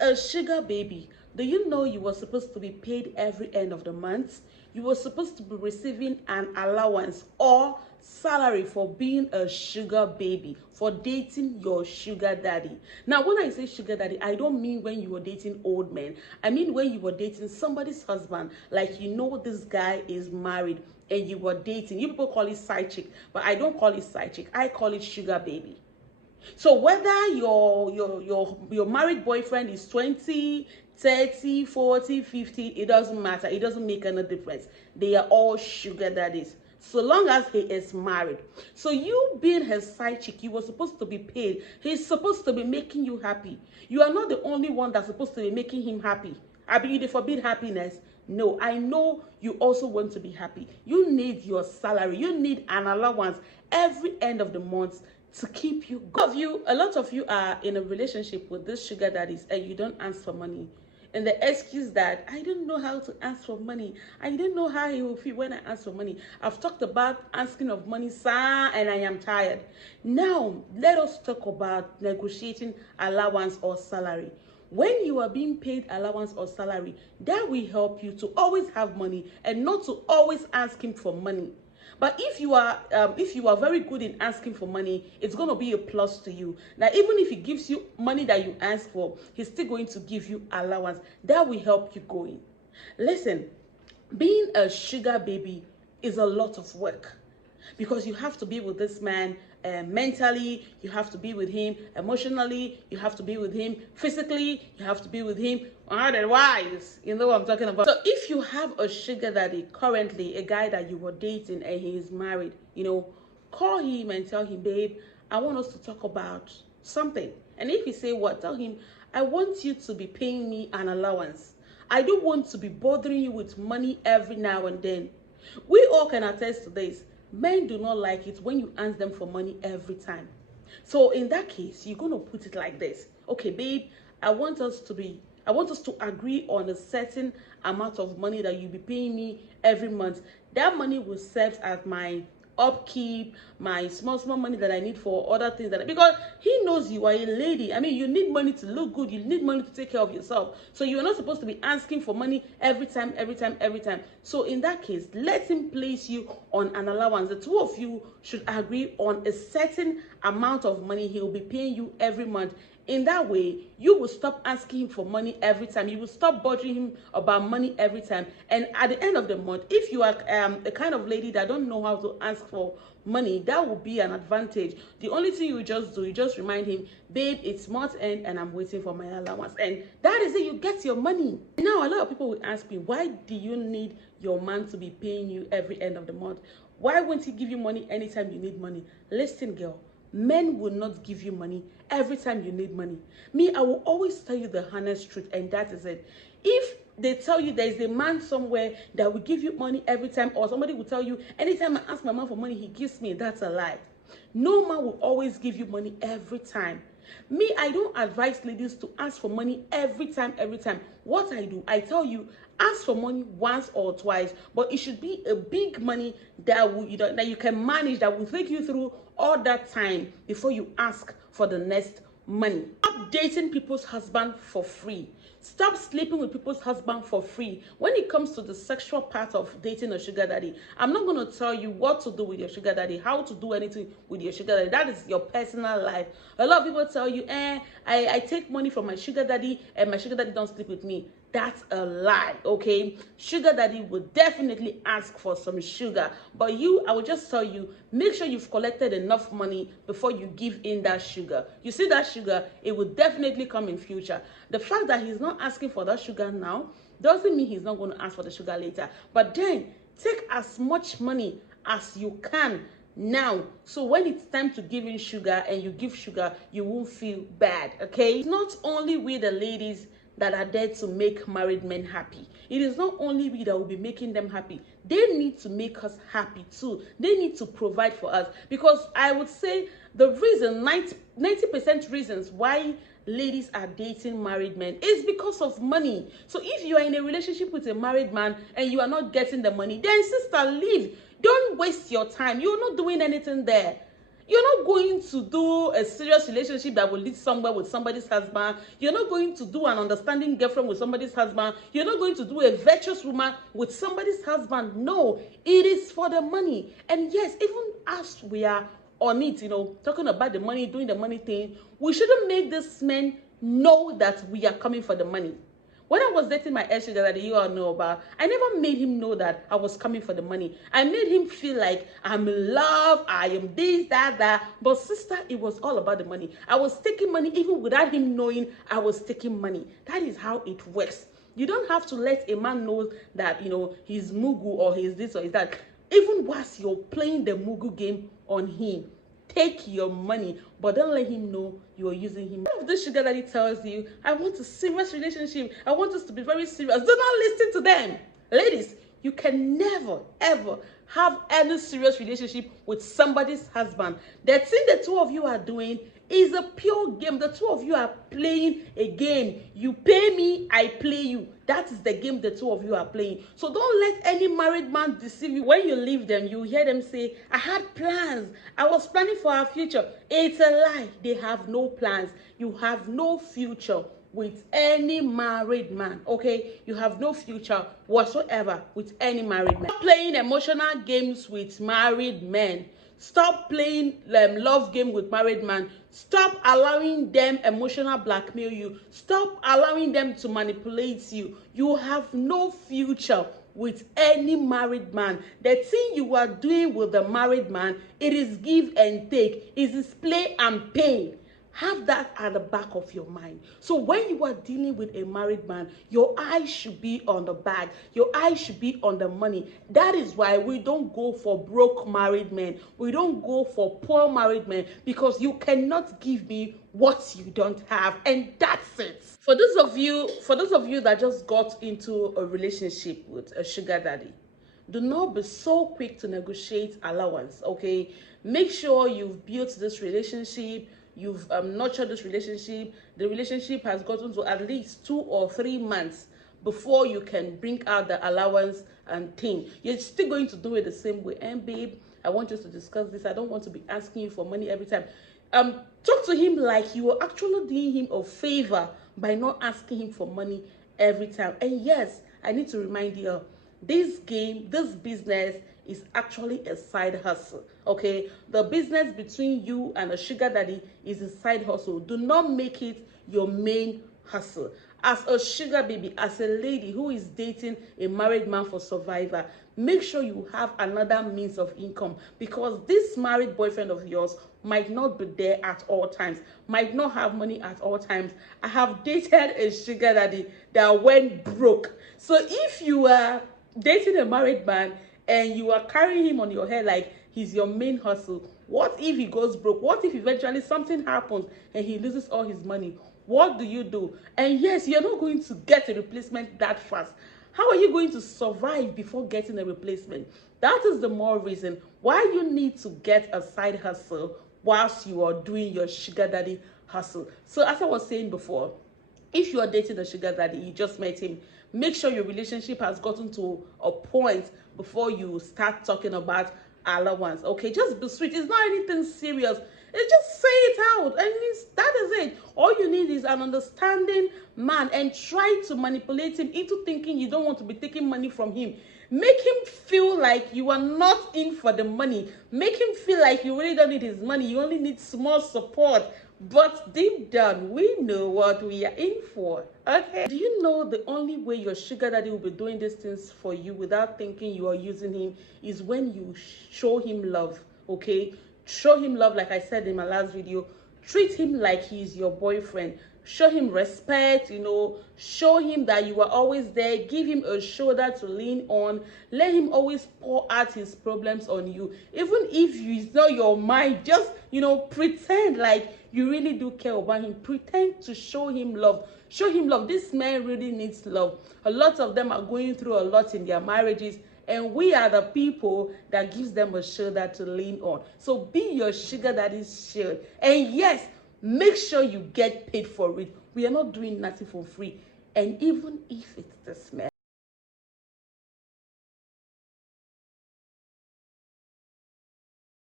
a sugar baby, do you know you were supposed to be paid every end of the month? You were supposed to be receiving an allowance or salary for being a sugar baby, for dating your sugar daddy. Now, when I say sugar daddy, I don't mean when you were dating old men. I mean when you were dating somebody's husband, like you know this guy is married and you were dating. You people call it side chick, but I don't call it side chick. I call it sugar baby. So whether your married boyfriend is 20, 30, 40, 50, it doesn't matter. It doesn't make any difference. They are all sugar daddies, so long as he is married. So you being his side chick, you were supposed to be paid. He's supposed to be making you happy. You are not the only one that's supposed to be making him happy. I mean, they forbid happiness. No, I know you also want to be happy. You need your salary. You need an allowance every end of the month to keep you going. A lot of you are in a relationship with this sugar daddies and you don't ask for money. And the excuse that I don't know how to ask for money. I don't know how he will feel when I ask for money. I've talked about asking of money, sir, and I am tired. Now, let us talk about negotiating allowance or salary. When you are being paid allowance or salary, that will help you to always have money and not to always ask him for money. But if you are very good in asking for money, it's going to be a plus to you. Now, even if he gives you money that you ask for, he's still going to give you allowance. That will help you going. Listen, being a sugar baby is a lot of work, because you have to be with this man mentally, you have to be with him emotionally, you have to be with him physically, you have to be with him otherwise. You know what I'm talking about. So if you have a sugar daddy currently, a guy that you were dating and he is married, call him and tell him, babe, I want us to talk about something. And if he say what, tell him, I want you to be paying me an allowance. I don't want to be bothering you with money every now and then. We all can attest to this. Men do not like it when you ask them for money every time. So in that case, you're going to put it like this. Okay, babe, I want us to agree on a certain amount of money that you'll be paying me every month. That money will serve as my upkeep, my small money that I need for other things, because he knows you are a lady. I mean, you need money to look good, you need money to take care of yourself. So you're not supposed to be asking for money every time. So in that case, let him place you on an allowance. The two of you should agree on a certain amount of money he will be paying you every month. In that way, you will stop asking him for money every time. You will stop bothering him about money every time. And at the end of the month, if you are a kind of lady that don't know how to ask for money, that will be an advantage. The only thing you just do, you just remind him, babe, it's month end and I'm waiting for my allowance. And that is it, you get your money. Now, a lot of people will ask me, why do you need your man to be paying you every end of the month? Why won't he give you money anytime you need money? Listen, girl. Men will not give you money every time you need money. Me, I will always tell you the honest truth, and that is it. If they tell you there is a man somewhere that will give you money every time, or somebody will tell you, anytime I ask my man for money, he gives me, that's a lie. No man will always give you money every time. Me, I don't advise ladies to ask for money every time. What I do, I tell you, ask for money once or twice, but it should be a big money that will, that you can manage, that will take you through all that time before you ask for the next money. Stop dating people's husband for free. Stop sleeping with people's husband for free. When it comes to the sexual part of dating a sugar daddy, I'm not going to tell you what to do with your sugar daddy, how to do anything with your sugar daddy. That is your personal life. A lot of people tell you, I take money from my sugar daddy and my sugar daddy don't sleep with me. That's a lie, okay? Sugar daddy will definitely ask for some sugar, but I will just tell you, make sure you've collected enough money before you give in that sugar. You see that sugar, it will definitely come in future. The fact that he's not asking for that sugar now doesn't mean he's not going to ask for the sugar later. But then, take as much money as you can now, so when it's time to give in sugar and you give sugar, you won't feel bad, okay? It's not only we the ladies that are there to make married men happy. It is not only we that will be making them happy. They need to make us happy too. They need to provide for us, because I would say the reason, 90% reasons why ladies are dating married men is because of money. So if you are in a relationship with a married man and you are not getting the money, then sister, leave. Don't waste your time. You're not doing anything there. You're not going to do a serious relationship that will lead somewhere with somebody's husband. You're not going to do an understanding girlfriend with somebody's husband. You're not going to do a virtuous woman with somebody's husband. No, it is for the money. And yes, even as we are on it, talking about the money, doing the money thing, we shouldn't make this men know that we are coming for the money. When I was dating my ex-sugar that you all know about, I never made him know that I was coming for the money. I made him feel like I'm in love, I am this, that. But sister, it was all about the money. I was taking money even without him knowing I was taking money. That is how it works. You don't have to let a man know that, he's mugu or he's this or he's that. Even whilst you're playing the mugu game on him, take your money, but don't let him know you're using him. If this sugar daddy tells you, I want a serious relationship, I want us to be very serious, do not listen to them. Ladies, you can never, ever have any serious relationship with somebody's husband. The thing the two of you are doing is a pure game. The two of you are playing a game. You pay me, I play you. That is the game the two of you are playing. So don't let any married man deceive you. When you leave them, you hear them say, I had plans. I was planning for our future. It's a lie. They have no plans. You have no future with any married man, okay? You have no future whatsoever with any married man. Stop playing emotional games with married men. Stop playing love game with married man. Stop allowing them emotional blackmail you. Stop allowing them to manipulate you. You have no future with any married man. The thing you are doing with the married man, it is give and take. It is play and pay. Have that at the back of your mind. So when you are dealing with a married man, your eyes should be on the bag. Your eyes should be on the money. That is why we don't go for broke married men. We don't go for poor married men, because you cannot give me what you don't have, and that's it. For those of you that just got into a relationship with a sugar daddy, do not be so quick to negotiate allowance, okay? Make sure you've built this relationship. You've nurtured this relationship. The relationship has gotten to at least 2 or 3 months before you can bring out the allowance and thing. You're still going to do it the same way. And babe, I want us to discuss this. I don't want to be asking you for money every time. Talk to him like you are actually doing him a favor by not asking him for money every time. And yes, I need to remind you, this game, this business is actually a side hustle, okay? The business between you and a sugar daddy is a side hustle. Do not make it your main hustle. As a sugar baby, as a lady who is dating a married man for survivor, make sure you have another means of income, because this married boyfriend of yours might not be there at all times, might not have money at all times. I have dated a sugar daddy that went broke. So if you are dating a married man and you are carrying him on your head like he's your main hustle, what if he goes broke? What if eventually something happens and he loses all his money? What do you do? And yes, you're not going to get a replacement that fast. How are you going to survive before getting a replacement? That is the more reason why you need to get a side hustle whilst you are doing your sugar daddy hustle. So as I was saying before, if you are dating a sugar daddy, you just met him, make sure your relationship has gotten to a point before you start talking about allowance, okay? Just be sweet. It's not anything serious. It's just say it out, and that is it. All you need is an understanding man, and try to manipulate him into thinking you don't want to be taking money from him. Make him feel like you are not in for the money. Make him feel like you really don't need his money. You only need small support. But deep down, we know what we are in for, okay? Do you know the only way your sugar daddy will be doing these things for you without thinking you are using him is when you show him love, okay? Show him love, like I said in my last video. Treat him like he's your boyfriend. Show him respect, show him that you are always there. Give him a shoulder to lean on. Let him always pour out his problems on you. Even if it's not your mind, just, pretend like you really do care about him. Pretend to show him love. Show him love. This man really needs love. A lot of them are going through a lot in their marriages, and we are the people that gives them a shoulder to lean on. So be your sugar daddy's shield. And yes, make sure you get paid for it. We are not doing nothing for free. And even if it's the smell,